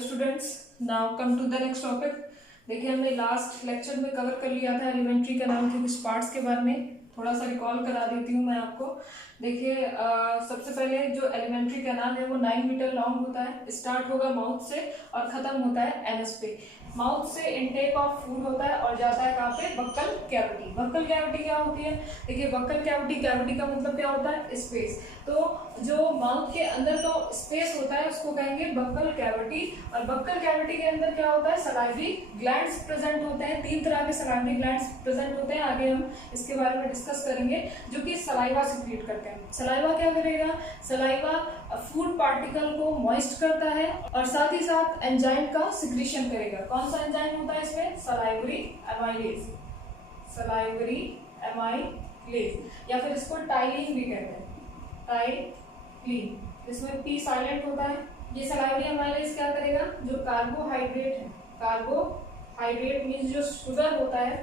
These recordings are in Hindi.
Students, now come to the next topic. देखिए हमने लास्ट लेक्चर में कवर कर लिया था एलिमेंट्री कैनाल के कुछ पार्ट्स के बारे में। थोड़ा सा रिकॉल करा देती हूँ मैं आपको। देखिए सबसे पहले जो एलिमेंट्री कैनाल है वो 9 मीटर लॉन्ग होता है। स्टार्ट होगा माउथ से और खत्म होता है एनस पे। माउथ से इनटेक ऑफ फूड होता है और जाता है कहाँ पे? Buccal cavity. बक्कल कैविटी क्या होती है? देखिए बक्कल कैविटी, कैविटी का मतलब क्या होता है? स्पेस। तो जो माउथ के अंदर का स्पेस होता है उसको कहेंगे बक्कल कैविटी। और बक्कल कैविटी के अंदर क्या होता है? सलाइवरी ग्लैंड्स प्रेजेंट होते हैं। 3 तरह के सलाइवरी ग्लैंड्स प्रेजेंट होते हैं। आगे हम इसके बारे में डिस्कस करेंगे, जो कि सलाइवा सिक्रीट करते हैं। सलाइवा क्या करेगा? सलाइवा फूड पार्टिकल को मॉइस्ट करता है और साथ ही साथ एंजाइम का सिक्रीशन करेगा। कौन सा एंजाइम होता है इसमें? Salivary amylase. सलाइवरी एमाइलेज या फिर इसको टाइलिन भी कहते हैं। टाइलिन, इसमें पी साइलेंट होता है। ये सलाइवरी एमाइलेज क्या करेगा? जो कार्बोहाइड्रेट है, कार्बोहाइड्रेट मीन्स जो शुगर होता है,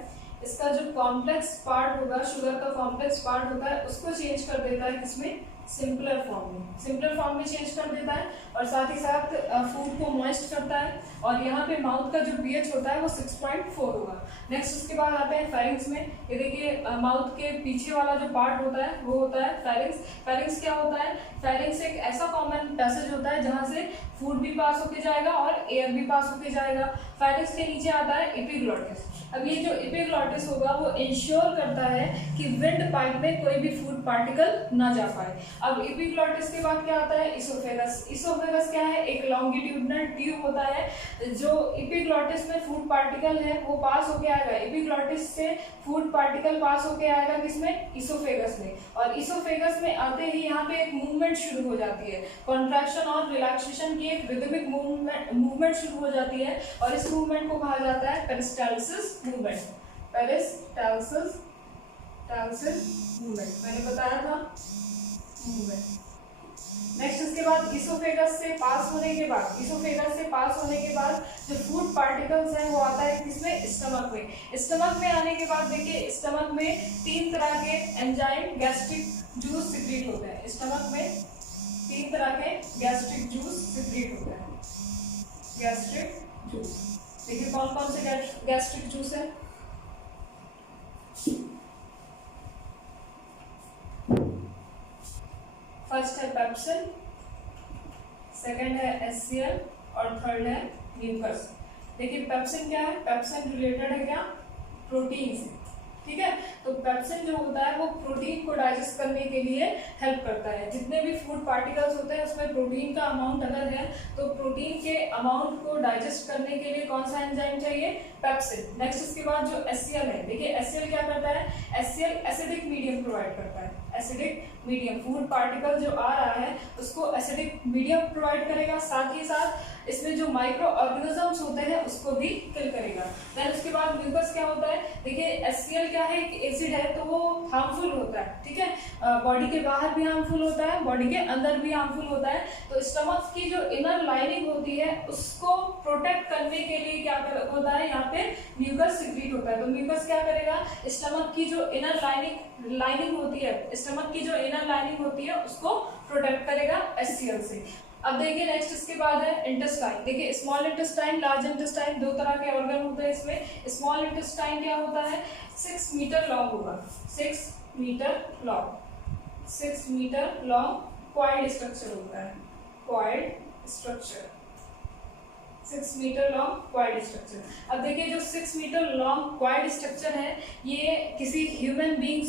इसका जो कॉम्प्लेक्स पार्ट होगा, शुगर का कॉम्प्लेक्स पार्ट होता है, उसको चेंज कर देता है किसमें? सिंपलर फॉर्म में। सिंपलर फॉर्म में चेंज कर देता है और साथ ही साथ फूड को मॉइस्ट करता है। और यहाँ पे माउथ का जो पीएच होता है वो 6.4 होगा। नेक्स्ट उसके बाद आते हैं फेरिंग्स में। ये देखिए माउथ के पीछे वाला जो पार्ट होता है वो होता है फेरिंग्स। फेरिंग्स क्या होता है? फेरिंग्स एक ऐसा कॉमन पैसेज होता है जहाँ से फूड भी पास होके जाएगा और एयर भी पास होके जाएगा। फेरिंग्स के नीचे आता है एपिग्लॉटिस। अब ये जो एपिग्लॉटिस होगा वो इंश्योर करता है कि विंड पाइप में कोई भी फूड पार्टिकल ना जा पाए। अब एपिग्लॉटिस के बाद क्या आता है? इसोफेगस। इसोफेगस क्या है? एक लॉन्गिट्यूडनल ट्यूब होता है। जो एपिग्लॉटिस में फूड पार्टिकल है वो पास होके आएगा। एपिग्लॉटिस से फूड पार्टिकल पास होके आएगा किसमें? इसोफेगस में। और इसोफेगस में आते ही यहाँ पे एक मूवमेंट शुरू हो जाती है। कॉन्ट्रैक्शन और रिलैक्सेशन की एक रिदमिक मूवमेंट शुरू हो जाती है और इस मूवमेंट को कहा जाता है पेरिस्टाल्सिस मूवमेंट। पेरिस्टाल्सिस मूवमेंट मैंने बताया था मूवमेंट। नेक्स्ट इसके बाद इसोफेगस से पास होने के बाद जो फूड पार्टिकल्स हैं वो आता है किसमें? स्टमक में। स्टमक में आने के बाद देखिए स्टमक में 3 तरह के एंजाइम गैस्ट्रिक जूस सिक्रीट होते हैं। स्टमक में 3 तरह के गैस्ट्रिक जूस सिक्रीट होते हैं। गैस्ट्रिक जूस देखिए कौन कौन से गैस्ट्रिक जूस है? फर्स्ट है पेप्सिन, सेकंड है एचसीएल और थर्ड है म्यूकस। देखिए पेप्सिन क्या है? पेप्सिन रिलेटेड है क्या? प्रोटीन से। ठीक है, तो पेप्सिन जो होता है वो प्रोटीन को डाइजेस्ट करने के लिए हेल्प करता है। जितने भी फूड पार्टिकल्स होते हैं उसमें प्रोटीन का अमाउंट अगर है तो प्रोटीन के अमाउंट को डाइजेस्ट करने के लिए कौन सा एंजाइम चाहिए? पेप्सिन। नेक्स्ट इसके बाद जो एचसीएल है, देखिए एचसीएल क्या करता है? एचसीएल एसिडिक मीडियम प्रोवाइड करता है। एसिडिक मीडियम, फूड पार्टिकल जो आ रहा है उसको एसिडिक मीडियम प्रोवाइड करेगा। साथ ही साथ इसमें जो माइक्रो ऑर्गेनिजम्स होते हैं उसको भी किल करेगा। देन उसके बाद म्यूकस क्या होता है? देखिए एचसीएल क्या है? एक एसिड है तो वो हार्मफुल होता है। ठीक है, बॉडी के बाहर भी हार्मफुल होता है, बॉडी के अंदर भी हार्मफुल होता है। तो स्टमक की जो इनर लाइनिंग होती है उसको प्रोटेक्ट करने के लिए क्या होता है? यहाँ पे म्यूकस सिक्रीट होता है। तो म्यूकस क्या करेगा? स्टमक की जो इनर लाइनिंग होती है, स्टमक की जो इनर लाइनिंग होती है उसको प्रोटेक्ट करेगा एचसीएल से। अब देखिए नेक्स्ट इसके बाद है इंटेस्टाइन। देखिए स्मॉल इंटेस्टाइन, लार्ज इंटेस्टाइन, 2 तरह के ऑर्गन होते हैं इसमें। स्मॉल इंटेस्टाइन क्या होता है? 6 मीटर लॉन्ग होगा। 6 मीटर लॉन्ग क्वाइड स्ट्रक्चर होता है। क्वाइड स्ट्रक्चर, 6 मीटर लॉन्ग क्वाइड स्ट्रक्चर। अब देखिए जो 6 मीटर लॉन्ग क्वाइड स्ट्रक्चर है ये किसी ह्यूमन बीइंग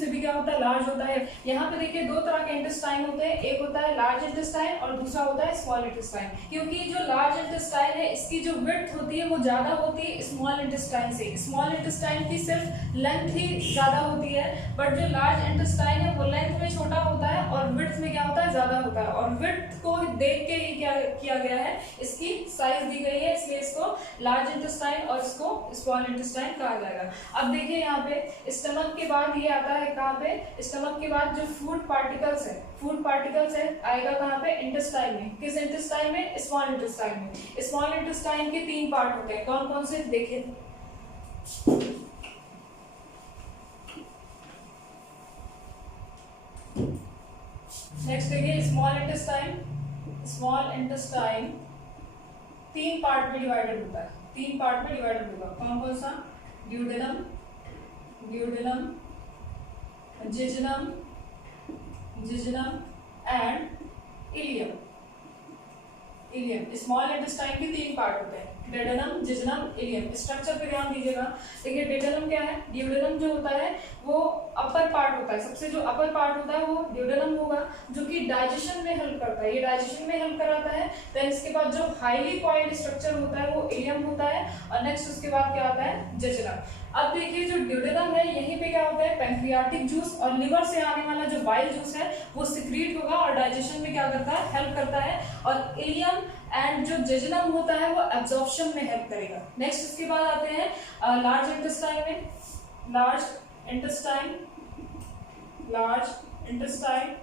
से भी क्या होता है? लार्ज होता है। यहाँ पे देखिए 2 तरह के इंटेस्टाइन होते हैं, एक होता है लार्ज इंटेस्टाइन और दूसरा होता है स्मॉल इंटेस्टाइन। क्योंकि जो लार्ज इंटेस्टाइन है इसकी जो विड्थ होती है वो ज्यादा होती है स्मॉल इंटेस्टाइन से। स्मॉल इंटेस्टाइन की सिर्फ लेंथ ही ज्यादा होती है, बट जो लार्ज इंटेस्टाइन है वो लेंथ में छोटा होता है और विड्थ में क्या होता है? ज्यादा होता है। और विड्थ को देख के ही क्या किया गया है? इसकी साइज दी गई है, इसलिए इसको लार्ज इंटेस्टाइन और इसको स्मॉल इंटेस्टाइन कहा जाएगा। अब देखिए यहाँ पे स्टमक के बाद ये आता है कहाँ पे? स्टमक के बाद जो फूड पार्टिकल्स है आएगा कहाँ पे? इंटेस्टाइन में। किस इंटेस्टाइन में? स्मॉल इंटेस्टाइन में। स्मॉल इंटेस्टाइन के 3 पार्ट होते हैं। कौन कौन से? देखिए नेक्स्ट देखिए स्मॉल इंटेस्टाइन तीन पार्ट में डिवाइडेड होता है, तीन पार्ट में डिवाइडेड होगा। कौन कौन सा? Duodenum, duodenum, jejunum, jejunum and ileum. Ileum small intestine के तीन पार्ट होते हैं, डेडेनम, जिजनम, इलियम। स्ट्रक्चर पे ध्यान दीजिएगा। देखिए डेडेनम क्या है? ड्यूडेनम जो होता है वो अपर पार्ट होता है, सबसे जो अपर पार्ट होता है वो ड्यूडेनम होगा, जो कि डाइजेशन में हेल्प करता है, ये डाइजेशन में हेल्प कराता है। देन इसके बाद जो हाईली कॉइल्ड स्ट्रक्चर होता है वो इलियम होता है, और नेक्स्ट उसके बाद क्या आता है? जिजनम। अब देखिए जो ड्यूडेनम है यहीं पे क्या होता है? पैंक्रियाटिक जूस और लिवर से आने वाला जो बाइल जूस है वो सिक्रीट होगा और डाइजेशन में क्या करता है? हेल्प करता है। और इलियम एंड जो जिजनम होता है वो एब्जॉर्प्शन में हेल्प करेगा। नेक्स्ट उसके बाद आते हैं लार्ज इंटेस्टाइन में। Large intestine, large intestine,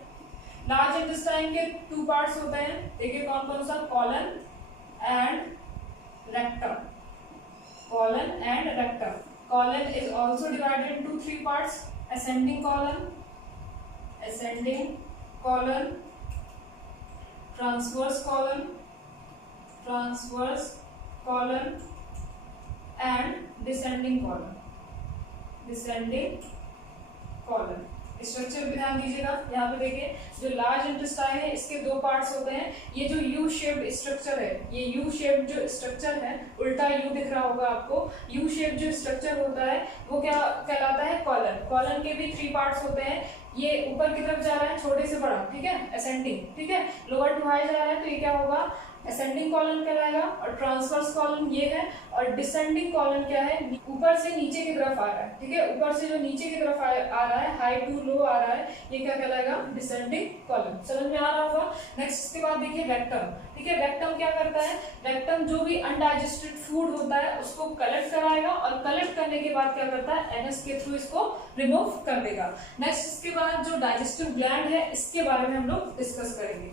large intestine के टू पार्ट्स होते हैं। देखिए कौन कौन सा? Colon and rectum, colon and rectum. Colon is also divided into three parts: ascending colon, ascending colon, transverse colon, transverse colon and descending colon, descending colon। Structure भी ध्यान दीजिएगा। यहाँ पे देखिए जो लार्ज इंटेस्टाइन है इसके दो पार्ट्स होते हैं। ये जो यू शेप्ड स्ट्रक्चर है, ये यू शेप्ड जो स्ट्रक्चर है, उल्टा यू दिख रहा होगा आपको, यू शेप्ड जो स्ट्रक्चर होता है वो क्या कहलाता है? कॉलन। कॉलन के भी थ्री पार्ट्स होते हैं। ये ऊपर की तरफ जा रहा है छोटे से बड़ा, ठीक है, असेंडिंग, ठीक है, लोअर टू हाई जा रहा है तो ये क्या होगा? असेंडिंग कॉलन कहलाएगा। और ट्रांसवर्स कॉलन ये है, और डिसेंडिंग कॉलन क्या है? ऊपर से नीचे की तरफ आ रहा है, ठीक है, ऊपर से जो नीचे की तरफ आ रहा है, हाई टू लो आ रहा है, ये क्या कहलाएगा? Descending colon. समझ में आ रहा होगा। नेक्स्ट इसके बाद देखिए रेक्टम, ठीक है। रेक्टम क्या करता है? रेक्टम जो भी अनडाइजेस्टेड फूड होता है उसको कलेक्ट कराएगा, और कलेक्ट करने के बाद क्या करता है? एनएस के थ्रू इसको रिमूव कर देगा। नेक्स्ट इसके बाद जो डाइजेस्टिव ग्लैंड है इसके बारे में हम लोग डिस्कस करेंगे।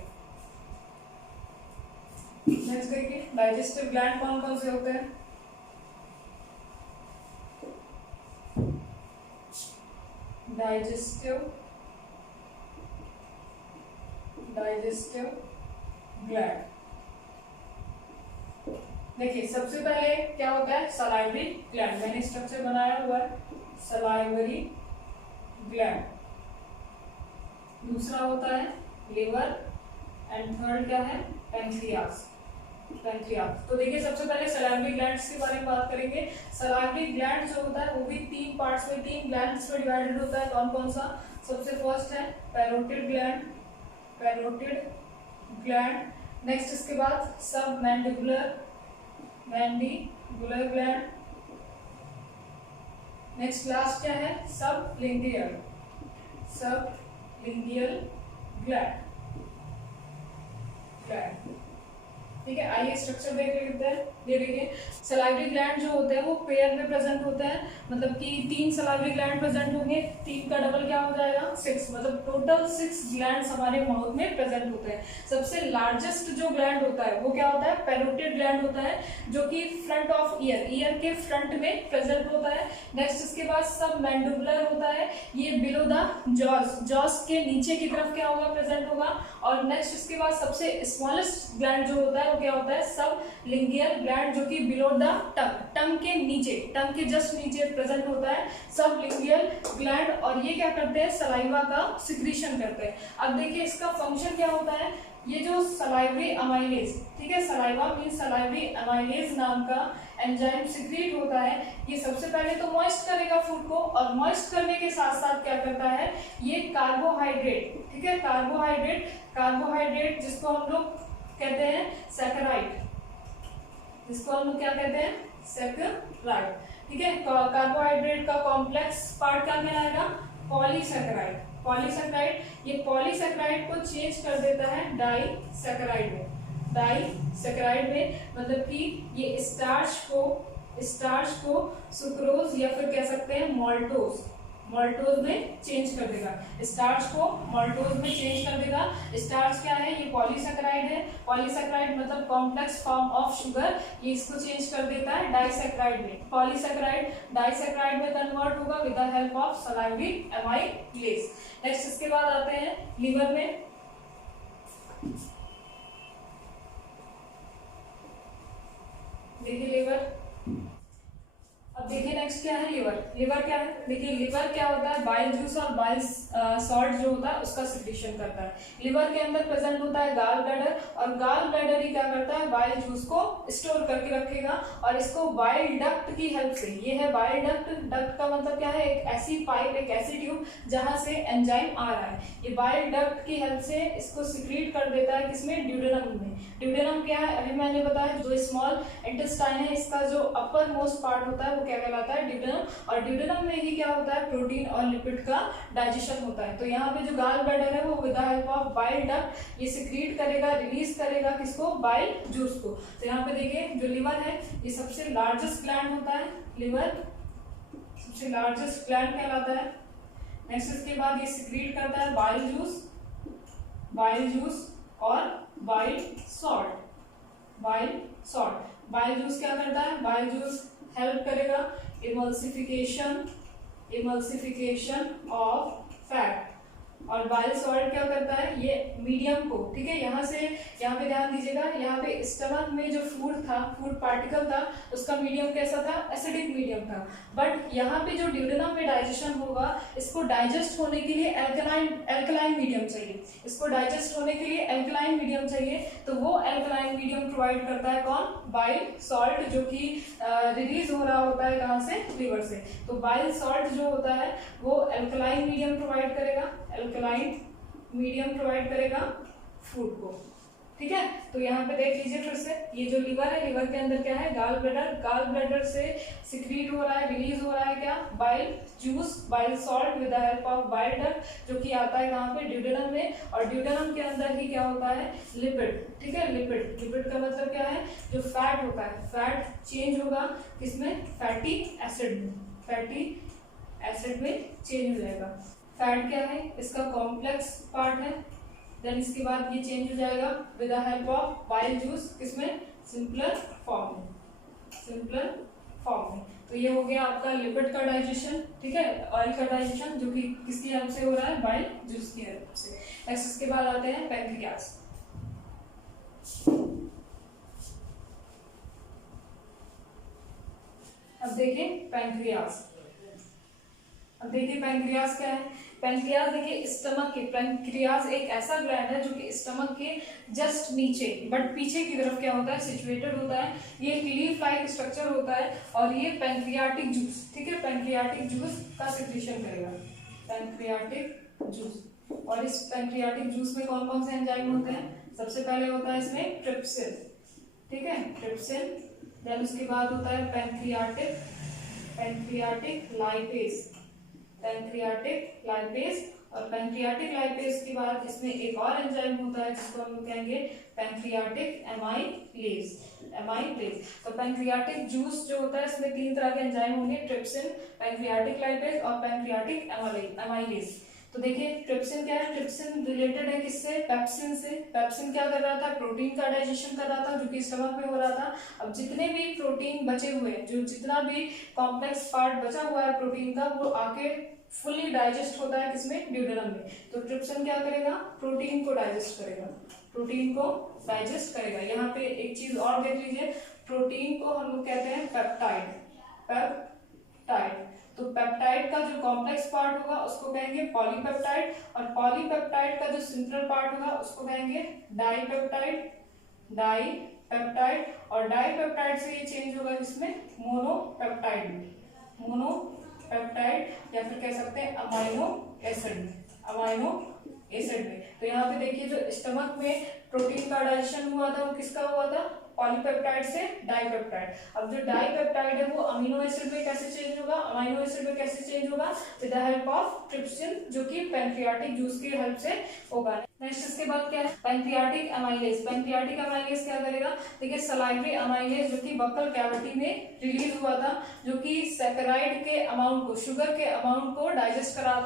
नेक्स्ट देखिए डाइजेस्टिव ग्लैंड कौन कौन से होते हैं? Digestive gland. देखिए सबसे पहले क्या होता है? Salivary gland. मैंने स्ट्रक्चर बनाया हुआ है, सलाइवरी ग्लैंड। दूसरा होता है लिवर, एंड थर्ड क्या है? Pancreas, pancreas. तो देखिए सबसे पहले सलाइवरी ग्लैंड्स के बारे में बात करेंगे। सलाइवरी ग्लैंड जो होता है वो भी तीन पार्ट्स में, तीन ग्लैंड्स में डिवाइडेड होता है। कौन कौन सा? सबसे फर्स्ट है parotid gland, parotid gland. Next इसके बाद सब mandibular, mandibular gland. Next last क्या है? सब लिंगियल, सब लिंगियल ग्लैंड, ठीक है। आइए स्ट्रक्चर देख लेते हैं। ये देखिए सलाइवरी ग्लैंड जो होते हैं वो पेयर में प्रेजेंट होते हैं, मतलब कि तीन सलाइवरी ग्लैंड प्रेजेंट होंगे, तीन का डबल क्या हो जाएगा? 6, मतलब टोटल 6 ग्लैंड्स हमारे माउथ में प्रेजेंट होते हैं। सबसे लार्जेस्ट जो ग्लैंड होता है वो क्या होता है? पैरोटिड ग्लैंड होता है, जो कि फ्रंट ऑफ ईयर, ईयर के फ्रंट में प्रेजेंट होता है। नेक्स्ट इसके बाद सब मैंडिबुलर होता है, ये बिलो द जॉज, जॉज के नीचे की तरफ क्या होगा? प्रेजेंट होगा। और नेक्स्ट इसके बाद सबसे स्मॉलेस्ट ग्लैंड जो होता है वो क्या होता है? सब लिंगियल ग्लैंड, जो कि बिलो द टंग, टंग के नीचे, टंग के जस्ट नीचे प्रेजेंट होता है सब लिंगियल ग्लैंड। और ये क्या करते हैं? सलाइवा का सिक्रीशन करते हैं। अब देखिए इसका फंक्शन क्या होता है? ये जो सलाइवरी अमाइलेज, ठीक है, सलाइवा मीन सलाइवरी अमाइलेज नाम का एंजाइम सिक्रीट होता है। ये सबसे पहले तो मॉइस्ट करेगा फूड को, और मॉइस्ट करने के साथ साथ क्या करता है? ये कार्बोहाइड्रेट, ठीक है, कार्बोहाइड्रेट, कार्बोहाइड्रेट जिसको हम लोग कहते हैं सैकराइड, जिसको हम लोग क्या कहते हैं? सैकराइड, ठीक है। कार्बोहाइड्रेट का कॉम्प्लेक्स पार्ट क्या कहलाएगा? Polysaccharide, polysaccharide. ये पॉलीसैकराइड को चेंज कर देता है डाइसैकराइड में, डाइसैकराइड में, मतलब कि ये स्टार्च को सुक्रोज या फिर कह सकते हैं मॉल्टोज, मॉल्टोज में चेंज कर देगा। स्टार्च को मॉल्टोज में चेंज कर देगा। स्टार्च क्या है? ये पॉलीसैकराइड है, पॉलीसैकराइड मतलब कॉम्प्लेक्स फॉर्म ऑफ शुगर, ये इसको चेंज कर देता है डाइसैकराइड में। पॉलीसैकराइड डाइसैकराइड में कन्वर्ट होगा with the help of salivary amylase. Next इसके बाद आते हैं लीवर में। देखिए लीवर। अब देखिए नेक्स्ट क्या है, लिवर। लिवर क्या है, देखिए लिवर क्या होता है, बाइल जूस और बाइल सॉल्ट जो होता है उसका सिक्रीशन करता है। लिवर के अंदर प्रेजेंट होता है गाल ब्लैडर, और गाल ब्लैडर ही क्या करता है, बाइल जूस को स्टोर करके रखेगा, और इसको बाइल डक्ट की हेल्प से, ये है बाइल डक्ट। डक्ट का मतलब क्या है, एक ऐसी पाइप, एक ऐसी ट्यूब जहां से एंजाइम आ रहा है, ये बाइल डक्ट की हेल्प से इसको सिक्रीट कर देता है, किसमें, ड्यूडेनम में। ड्यूडेनम क्या है, अभी मैंने बताया, जो स्मॉल इंटेस्टाइन है इसका जो अपर मोस्ट पार्ट होता है वो क्या कहलाता है, ड्यूडेनम। और ड्यूडेनम में ही क्या होता है, प्रोटीन और लिपिड का डाइजेशन होता है। तो यहाँ पे जो गाल ब्लैडर है वो with the help of bile duct ये सिक्रीट करेगा, रिलीज करेगा किसको, बाइल जूस को। तो यहाँ पे देखिए जो लिवर है ये सबसे लार्जेस्ट ग्लैंड होता है, लिवर सबसे लार्जेस्ट ग्लैंड कहलाता है। नेक्स्ट इसके बाद ये सिक्रीट करता है बाइल जूस, बाइल जूस और bile salt, bile salt. Bile juice क्या करता है, बाइल जूस हेल्प करेगा इमल्सिफिकेशन, इमल्सिफिकेशन ऑफ फैट। और बाइल सॉल्ट क्या करता है, ये मीडियम को, ठीक है, यहाँ से यहाँ पे ध्यान दीजिएगा, यहाँ पे स्टमक में जो फूड था, फूड पार्टिकल था, उसका मीडियम कैसा था, एसिडिक मीडियम था। बट यहाँ पे जो ड्यूडेनम में डाइजेशन होगा, इसको डाइजेस्ट होने के लिए एल्कलाइन मीडियम चाहिए, इसको डाइजेस्ट होने के लिए एल्कलाइन मीडियम चाहिए। तो वो एल्कलाइन मीडियम प्रोवाइड करता है कौन, बाइल सॉल्ट, जो कि रिलीज हो रहा होता है कहाँ से, लिवर से। तो बाइल सॉल्ट जो होता है वो एल्कलाइन मीडियम प्रोवाइड करेगा, एल्कलाइन मीडियम प्रोवाइड करेगा फूड को, ठीक है। तो यहाँ पे देख लीजिए फिर से, ये जो लिवर है, लिवर के अंदर क्या है, गाल ब्लैडर, गाल ब्लैडर से सिक्रीट हो रहा है, रिलीज हो रहा है क्या, bile juice, bile salt with the help of bile duct, जो कि आता है कहाँ पे, ड्यूडेनम में। और ड्यूडेनम के अंदर ही क्या होता है, लिपिड, ठीक है, लिपिड। लिपिड का मतलब क्या है, जो फैट होता है, फैट चेंज होगा किसमें, फैटी एसिड में, फैटी एसिड में चेंज हो जाएगा। फैट क्या है, इसका कॉम्प्लेक्स पार्ट है। देन इसके बाद ये चेंज हो जाएगा with the help of bile juice, किसमें, सिंपलर फॉर्म में, सिंपलर फॉर्म में। तो ये हो गया आपका लिपिड का डाइजेशन, ठीक है, ऑयल का डाइजेशन, जो कि किसकी हेल्प से हो रहा है, बाइल जूस की हेल्प से। नेक्स्ट इसके बाद आते हैं पैंक्रियास। अब देखिए पैंक्रियास, अब देखिए पैंक्रियास क्या है। पैंक्रियास देखिए स्टमक के, पैंक्रियास एक ऐसा ग्लैंड है जो कि स्टमक के जस्ट नीचे बट पीछे की तरफ क्या होता है, सिचुएटेड होता है। ये एक लीफ लाइक स्ट्रक्चर होता है, और ये पैंक्रियाटिक जूस, ठीक है, पैंक्रियाटिक जूस का सिक्रीशन करेगा, पैंक्रियाटिक जूस। और इस पैंक्रियाटिक जूस में कौन कौन से एंजाइम होते हैं, सबसे पहले होता है इसमें ट्रिप्सिन, ठीक है, ट्रिप्सिन। देन उसके बाद होता है pancreatic, pancreatic lipase, pancreatic lipase. और पैंक्रियाटिक लाइपेज के बाद इसमें एक और एंजाइम होता है जिसको हम कहेंगे पैंक्रियाटिक एमाइलेज, एमाइलेज। तो पैंक्रियाटिक जूस जो होता है इसमें 3 तरह के एंजाइम होंगे, ट्रिप्सिन, पैंक्रियाटिक लाइपेज और पैंक्रियाटिक एमाइलेज। तो देखिए ट्रिप्सिन क्या है, ट्रिप्सिन रिलेटेड है किससे, पेप्सिन से। पेप्सिन क्या कर रहा था, प्रोटीन का डाइजेशन कर रहा था, जो कि स्टमक में हो रहा था। अब जितने भी प्रोटीन बचे हुए, जो जितना भी कॉम्प्लेक्स पार्ट बचा हुआ है प्रोटीन का, वो आके फुल्ली डाइजेस्ट होता है किसमें, ड्यूडेनम में। तो ट्रिप्सिन क्या करेगा, प्रोटीन को डाइजेस्ट करेगा, प्रोटीन को डाइजेस्ट करेगा। यहाँ पे एक चीज और देख लीजिए, प्रोटीन को हम लोग कहते हैं पेप्टाइड, पेप्टाइड। तो पेप्टाइड का जो कॉम्प्लेक्स पार्ट होगा उसको कहेंगे पॉलीपेप्टाइड, और पॉलीपेप्टाइड का जो सिंपल पार्ट होगा उसको कहेंगे डाइपेप्टाइड, डाइपेप्टाइड। और डाइपेप्टाइड से ये चेंज होगा किसमें, मोनोपेप्टाइड में, मोनोपेप्टाइड, या फिर कह सकते हैं अमाइनो एसिड में, अमाइनो एसिड में। तो यहाँ पे देखिए जो स्टमक में प्रोटीन का डाइजेशन हुआ था वो किसका हुआ था, पॉलीपेप्टाइड से डाइपेप्टाइड। अब जो डाइपेप्टाइड है वो अमीनो एसिड में कैसे चेंज होगा, अमीनो एसिड में कैसे चेंज होगा, with the help of trypsin, जो कि पैंक्रियाटिक जूस की हेल्प से होगा। नेक्स्ट इसके बाद क्या है, पैंक्रियाटिक एमाइलेज। पैंक्रियाटिक एमाइलेज क्या करेगा, देखिए सलाइवरी एमाइलेज, जो कि बक्कल कैविटी में रिलीज हुआ था, जो कि सैकराइड के अमाउंट को, शुगर के अमाउंट को डाइजेस्ट करा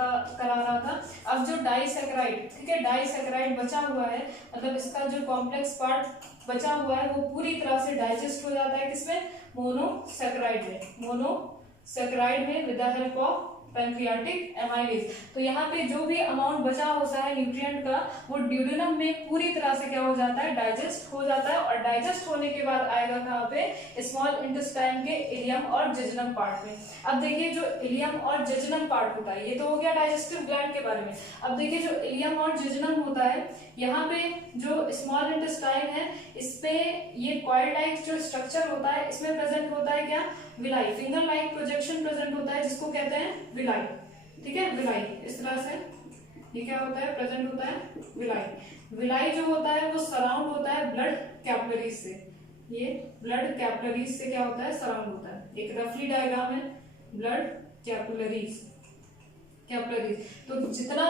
रहा था। अब जो डाइसैकराइड, ठीक है, डाइसैकराइड बचा हुआ है, मतलब इसका जो कॉम्प्लेक्स पार्ट बचा हुआ है वो पूरी तरह से डाइजेस्ट हो जाता है किसमें, मोनोसैकराइड में, मोनोसैकराइड में, with the help of pancreatic amylase. तो यहाँ पे जो भी अमाउंट बचा होता है न्यूट्रिएंट का वो ड्यूडेनम में पूरी तरह से क्या हो जाता है, डाइजेस्ट हो जाता है। और डाइजेस्ट होने के बाद आएगा कहाँ पे, स्मॉल इंटेस्टाइन के इलियम और जेजुनम पार्ट में। अब देखिए जो इलियम और जेजुनम पार्ट होता है, ये तो हो गया डाइजेस्टिव ग्लैंड के बारे में। अब देखिए जो इलियम और जेजुनम होता है, यहाँ पे जो स्मॉल इंटेस्टाइन है इस पे ये कॉइल लाइक जो स्ट्रक्चर होता है इसमें प्रेजेंट होता है क्या, villi, finger like projection present होता है जिसको कहते हैं विलाई। ठीक है, विलाई इस तरह से ये क्या होता है, प्रेजेंट होता है विलाई। विलाई जो होता है वो सराउंड होता है ब्लड कैपिलरीज से, ये ब्लड कैपिलरीज से क्या होता है, सराउंड होता है। एक रफली डायग्राम है ब्लड कैपिलरीज, तो जितना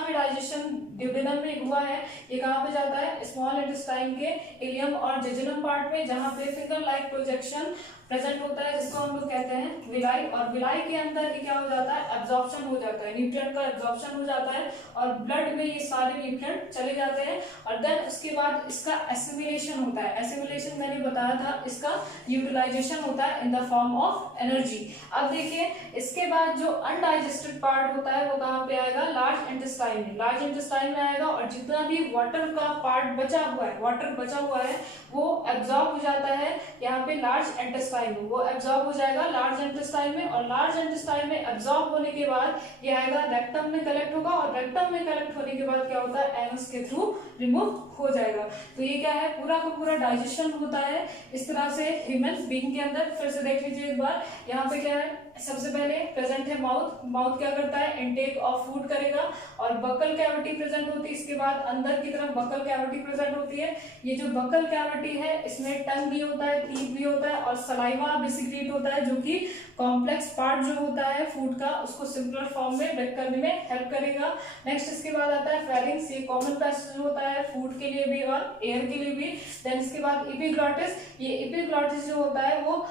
भी डाइजेशन ड्यूडेनम में हुआ है ये कहाँ पे जाता है, स्मॉल इंटेस्टाइन के इलियम और जेजुनम पार्ट में, जहाँ पे फिंगर लाइक प्रोजेक्शन प्रेजेंट होता है जिसको हम लोग कहते हैं विलाई। और विलाई के अंदर ये क्या हो जाता है, एब्जॉर्प्शन हो जाता है, न्यूट्रिएंट का एब्जॉर्प्शन हो जाता है और ब्लड में ये सारे न्यूट्रिएंट चले जाते हैं। और देन उसके बाद इसका एसिमिलेशन होता है। एसिमिलेशन मैंने बताया था, इसका यूटिलाइजेशन होता है in the form of energy. अब देखिए इसके बाद जो अनडाइजेस्टेड पार्ट होता है वो कहाँ पे आएगा, लार्ज इंटेस्टाइन में, लार्ज इंटेस्टाइन में आएगा। और जितना भी वाटर का पार्ट बचा हुआ है, वाटर बचा हुआ है वो एब्जॉर्ब हो जाता है यहाँ पे लार्ज इंटेस्टाइन में, वो एब्जॉर्ब हो जाएगा लार्ज इंटेस्टाइन में। और लार्ज इंटेस्टाइन में एब्जॉर्ब होने के बाद ये आएगा रेक्टम में कलेक्ट होगा, और रेक्टम में कलेक्ट होने के बाद क्या होता है, एनस के थ्रू रिमूव हो जाएगा। तो ये क्या है, पूरा का पूरा डाइजेशन होता है इस तरह से ह्यूमन बीइंग के अंदर। फिर से देख लीजिए एक बार, यहाँ पे क्या है, सबसे पहले प्रेजेंट है माउथ। माउथ क्या करता है, इनटेक ऑफ फूड करेगा और बकल कैविटी प्रेजेंट होती है। इसके बाद अंदर की तरफ बकल कैविटी प्रेजेंट होती है। ये जो बकल कैविटी है इसमें टंग भी होता है, टीथ भी होता है और सलाइवा भी सिक्रीट होता है, जो कि कॉम्प्लेक्स पार्ट जो होता है फूड का उसको सिंपलर फॉर्म में ब्रेक करने में हेल्प करेगा। नेक्स्ट इसके बाद आता है फेरिंग्स, ये कॉमन पैसेज होता है फूड के लिए भी और एयर के लिए भी। देन इसके बाद एपिग्लॉटिस, ये एपिग्लॉटिस जो होता है वो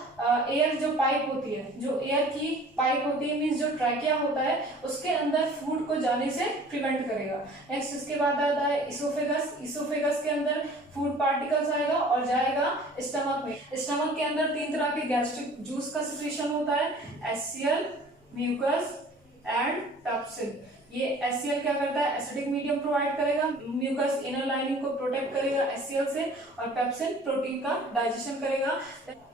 एयर जो पाइप होती है, जो एयर की पाइप होती है, मींस जो ट्रैकिया होता है उसके अंदर फूड को जाने से प्रिवेंट करेगा। नेक्स्ट इसके बाद आता है इसोफेगस। इसोफेगस के अंदर फूड पार्टिकल्स आएगा और जाएगा स्टमक में। स्टमक के अंदर 3 तरह के गैस्ट्रिक जूस का सिक्रीशन होता है, एचसीएल, म्यूकस एंड पेप्सिन। ये एचसीएल क्या करता है, एसिडिक मीडियम प्रोवाइड करेगा, म्यूकस इनर लाइनिंग को प्रोटेक्ट करेगा एचसीएल से, और पेप्सिन प्रोटीन का डाइजेशन करेगा।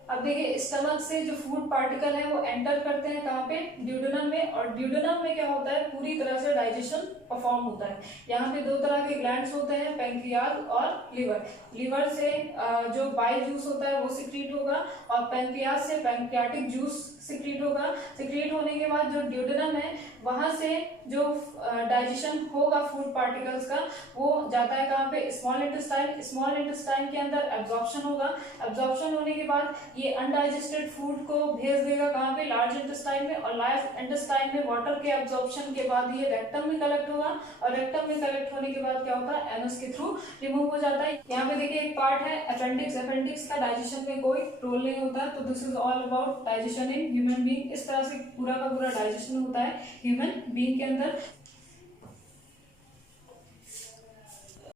अब देखिए स्टमक से जो फूड पार्टिकल है वो एंटर करते हैं कहाँ पे, ड्यूडेनम में। और ड्यूडेनम में क्या होता है, पूरी तरह से डाइजेशन परफॉर्म होता है। यहाँ पे 2 तरह के ग्लैंड्स होते हैं, पैंक्रियाज और लिवर। लिवर से जो बाइल जूस होता है वो सिक्रीट होगा और पैंक्रियाज से पैंक्रियाटिक जूस सिक्रीट होगा। सिक्रीट होने के बाद जो ड्यूडेनम है वहां से जो डाइजेशन होगा फूड पार्टिकल्स का वो जाता है कहाँ पे, स्मॉल इंटेस्टाइन। स्मॉल इंटेस्टाइन के अंदर एब्जॉर्प्शन होगा। एब्जॉर्प्शन होने के बाद ये अनडाइजेस्टेड फूड को भेज देगा कहाँ पे, लार्ज इंटेस्टाइन में। और लार्ज इंटेस्टाइन में वाटर के एब्जॉर्प्शन के बाद ये रेक्टम में कलेक्ट होगा और रेक्टम में कलेक्ट होने के बाद क्या होता है, एनस के थ्रू रिमूव हो जाता है। यहाँ पे देखिए एक पार्ट है अपेंडिक्स। अपेंडिक्स का डाइजेशन में कोई रोल नहीं होता। तो this is all about digestion in human being. इस तरह से पूरा का पूरा डाइजेशन होता है ह्यूमन बीइंग के अंदर।